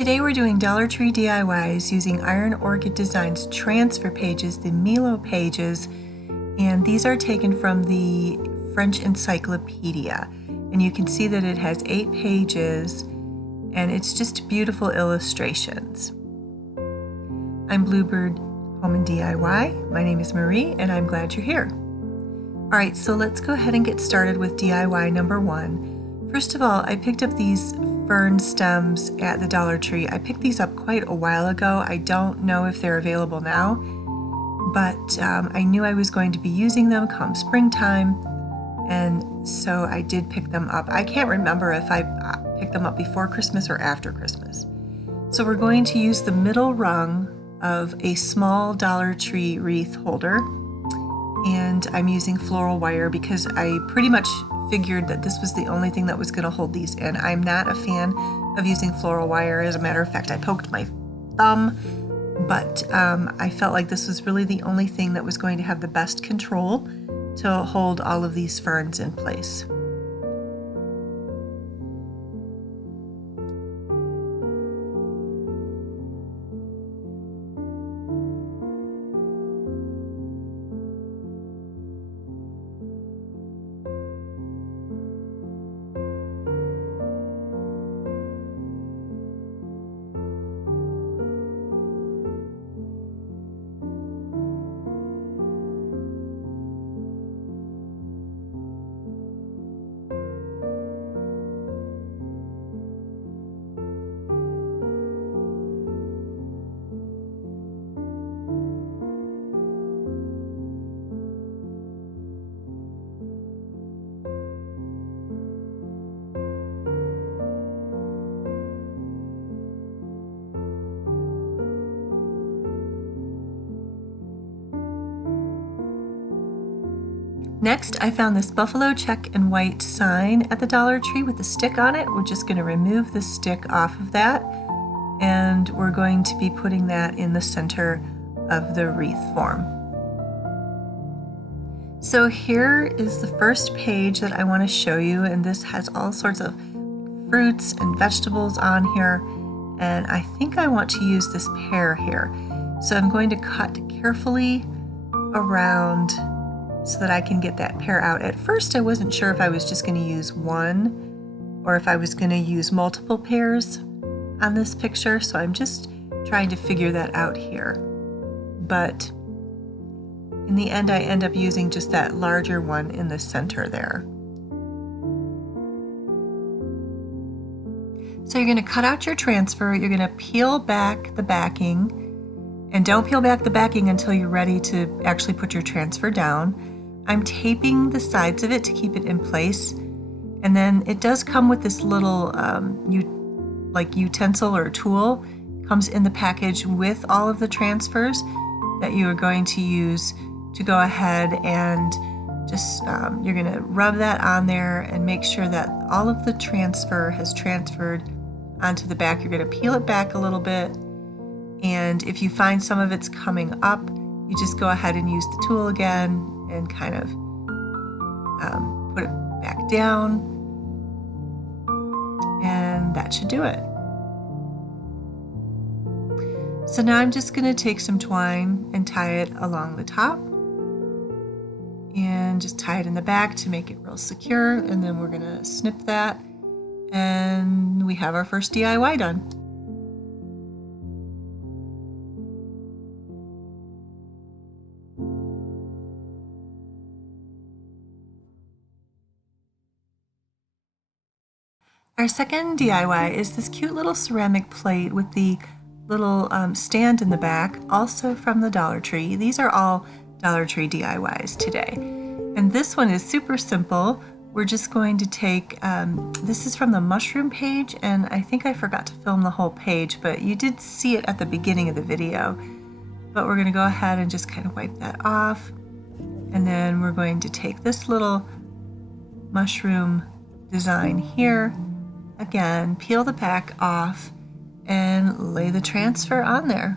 Today we're doing Dollar Tree DIYs using Iron Orchid Designs transfer pages, the Millot Pages, and these are taken from the French Encyclopedia. And you can see that it has 8 pages and it's just beautiful illustrations. I'm Bluebird Home and DIY. My name is Marie and I'm glad you're here. Alright, so let's go ahead and get started with DIY number 1. First of all, I picked up these fern stems at the Dollar Tree. I picked these up quite a while ago. I don't know if they're available now, but I knew I was going to be using them come springtime, and so I did pick them up. I can't remember if I picked them up before Christmas or after Christmas. So we're going to use the middle rung of a small Dollar Tree wreath holder, and I'm using floral wire because I pretty much figured that this was the only thing that was going to hold these in. I'm not a fan of using floral wire. As a matter of fact, I poked my thumb, but I felt like this was really the only thing that was going to have the best control to hold all of these ferns in place. Next, I found this buffalo check and white sign at the Dollar Tree with a stick on it. We're just going to remove the stick off of that, and we're going to be putting that in the center of the wreath form. So here is the first page that I want to show you, and this has all sorts of fruits and vegetables on here, and I think I want to use this pear here. So I'm going to cut carefully around so that I can get that pear out. At first I wasn't sure if I was just going to use one or if I was going to use multiple pears on this picture, so I'm just trying to figure that out here. But in the end I end up using just that larger one in the center there. So you're going to cut out your transfer, you're going to peel back the backing, and don't peel back the backing until you're ready to actually put your transfer down. I'm taping the sides of it to keep it in place, and then it does come with this little utensil or tool. It comes in the package with all of the transfers that you are going to use to go ahead and just you're going to rub that on there and make sure that all of the transfer has transferred onto the back. You're going to peel it back a little bit, and if you find some of it's coming up, you just go ahead and use the tool again and kind of put it back down, and that should do it. So now I'm just going to take some twine and tie it along the top and just tie it in the back to make it real secure, and then we're going to snip that and we have our first DIY done. Our second DIY is this cute little ceramic plate with the little stand in the back, also from the Dollar Tree. These are all Dollar Tree DIYs today. And this one is super simple. We're just going to take, this is from the mushroom page, and I think I forgot to film the whole page, but you did see it at the beginning of the video. But we're going to go ahead and just kind of wipe that off. And then we're going to take this little mushroom design here. Again, peel the back off and lay the transfer on there.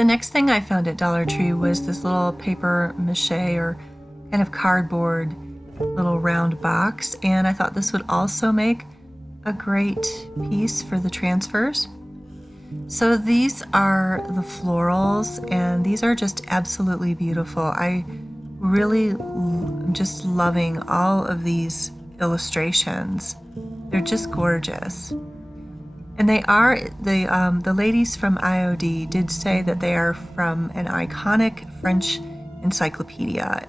The next thing I found at Dollar Tree was this little paper mache or kind of cardboard little round box, and I thought this would also make a great piece for the transfers. So these are the florals, and these are just absolutely beautiful. I really am just loving all of these illustrations. They're just gorgeous. And they are, the ladies from IOD did say that they are from an iconic French encyclopedia.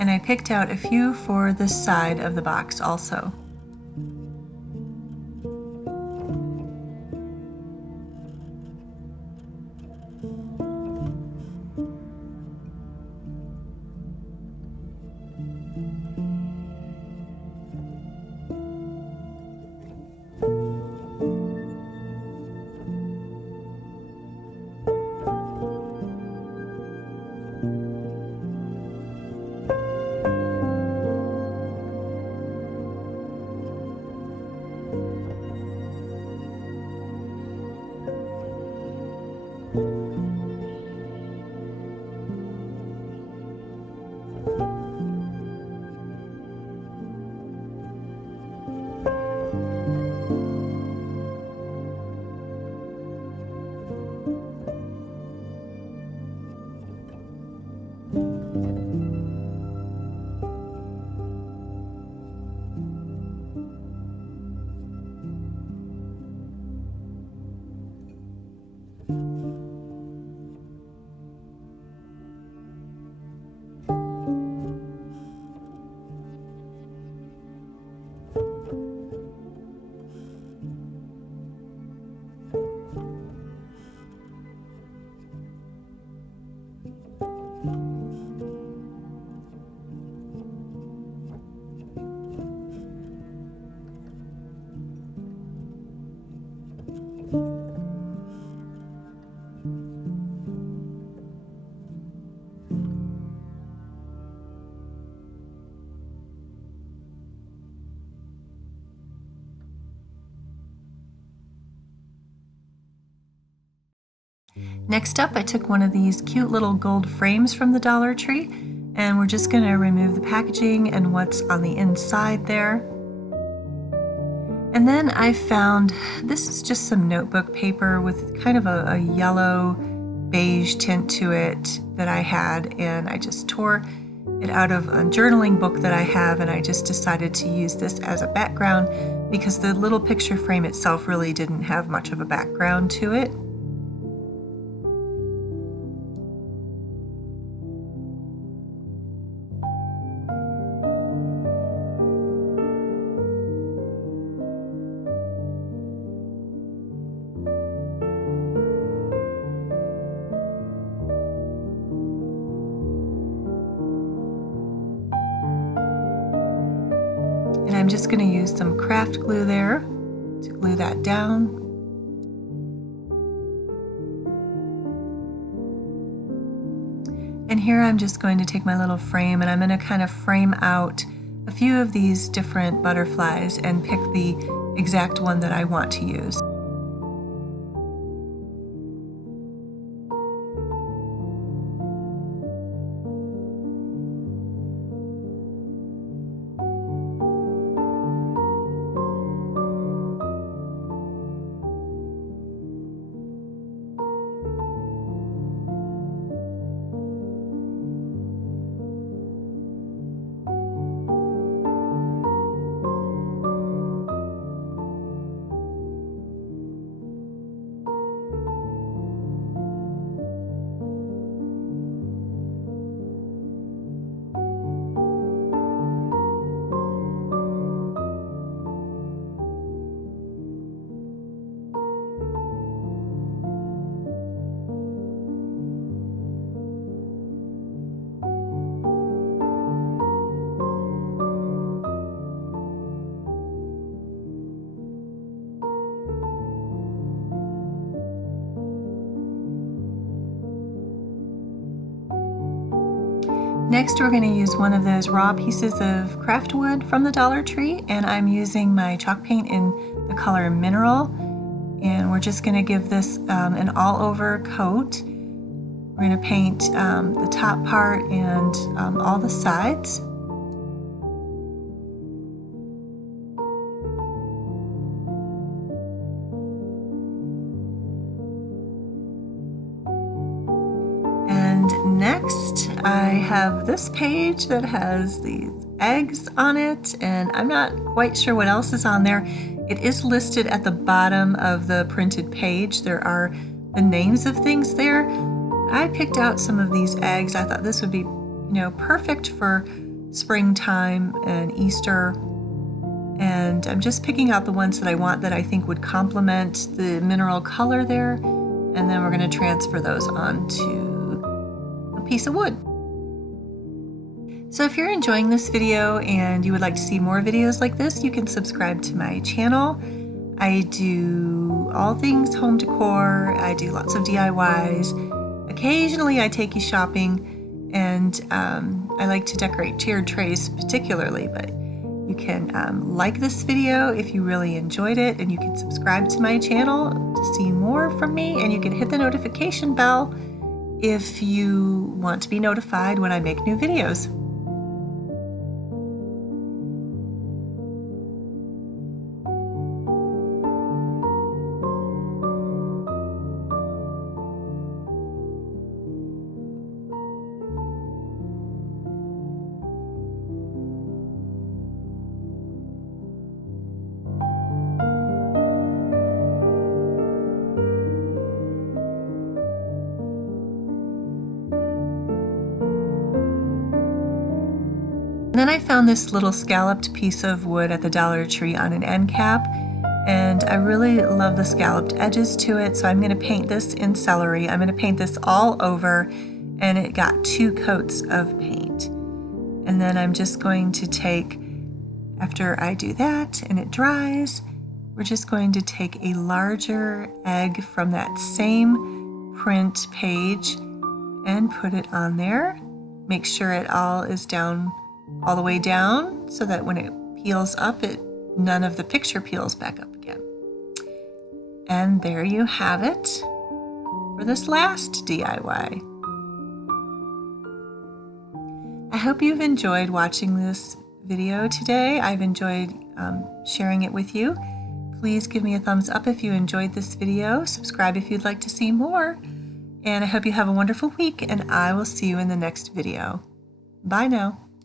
And I picked out a few for this side of the box also. Next up, I took one of these cute little gold frames from the Dollar Tree, and we're just going to remove the packaging and what's on the inside there. And then I found, this is just some notebook paper with kind of a yellow beige tint to it that I had, and I just tore it out of a journaling book that I have, and I just decided to use this as a background because the little picture frame itself really didn't have much of a background to it. And I'm just going to use some craft glue there to glue that down. And here I'm just going to take my little frame and I'm going to kind of frame out a few of these different butterflies and pick the exact one that I want to use. Next, we're going to use one of those raw pieces of craft wood from the Dollar Tree, and I'm using my chalk paint in the color Mineral, and we're just going to give this an all-over coat. We're going to paint the top part and all the sides. Next, I have this page that has these eggs on it, and I'm not quite sure what else is on there. It is listed at the bottom of the printed page. There are the names of things there. I picked out some of these eggs. I thought this would be, perfect for springtime and Easter. And I'm just picking out the ones that I want that I think would complement the mineral color there. And then we're going to transfer those onto piece of wood. So if you're enjoying this video and you would like to see more videos like this, you can subscribe to my channel. I do all things home decor. I do lots of DIYs. Occasionally I take you shopping, and I like to decorate tiered trays particularly, but you can like this video if you really enjoyed it, and you can subscribe to my channel to see more from me, and you can hit the notification bell if you want to be notified when I make new videos. Then I found this little scalloped piece of wood at the Dollar Tree on an end cap, and I really love the scalloped edges to it, so I'm going to paint this in celery. I'm going to paint this all over, and it got 2 coats of paint. And then I'm just going to take, after I do that and it dries, we're just going to take a larger egg from that same print page and put it on there. Make sure it all is down, all the way down, so that when it peels up, none of the picture peels back up again. And there you have it for this last DIY. I hope you've enjoyed watching this video today. I've enjoyed sharing it with you. Please give me a thumbs up if you enjoyed this video. Subscribe if you'd like to see more. And I hope you have a wonderful week, and I will see you in the next video. Bye now.